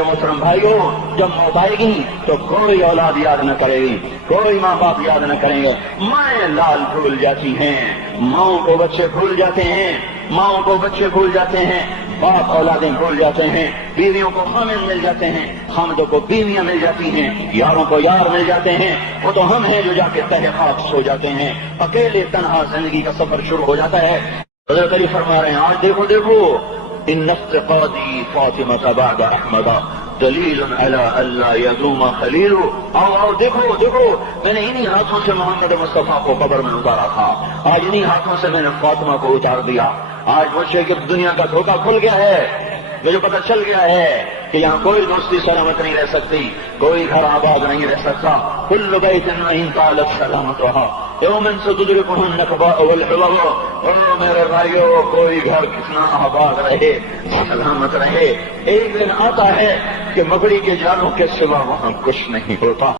میرے محترم بھائیوں، جب موت آئے گی تو کوئی اولاد یاد نہ کرے گی، کوئی ماں باپ یاد نہ کریں گے، مائیں لال بھول جاتی ہیں، ماؤں کو بچے بھول جاتے ہیں، ماؤں کو بچے بھول جاتے ہیں، باپ اولادیں بھول جاتے ہیں، بیویوں کو خامد مل جاتے ہیں، خامدوں کو بیویاں مل جاتی ہیں، یاروں کو یار مل جاتے ہیں، وہ تو ہم ہیں جو جا کے تہہ خاک سو جاتے ہیں، اکیلے تنہا زندگی کا سفر شروع ہو جاتا ہے۔ حضرت علی فرما رہے ہیں آج دیکھو دیکھو ان افتقادی فاطمہ بعد احمد دلیل علی اللہ یدوم خلیل، آؤ دیکھو دیکھو، میں نے انہی ہاتھوں سے محمد مصطفیٰ کو قبر میں اتارا تھا، آج انہی ہاتھوں سے میں نے فاطمہ کو اتار دیا۔ آج مجھے کہ دنیا کا دھوکہ کھل گیا ہے، مجھے پتہ چل گیا ہے کہ یہاں کوئی دوستی سلامت نہیں رہ سکتی، کوئی گھر آباد نہیں رہ سکتا۔ کل بیت ان طالت سلامتھا یوما ستدرکہ النکباء والحباب، اور میرے بھائیو کوئی گھر کتنا آباد رہے، سلامت رہے، ایک دن آتا ہے کہ مکڑی کے جالوں کے سوا وہاں کچھ نہیں ہوتا۔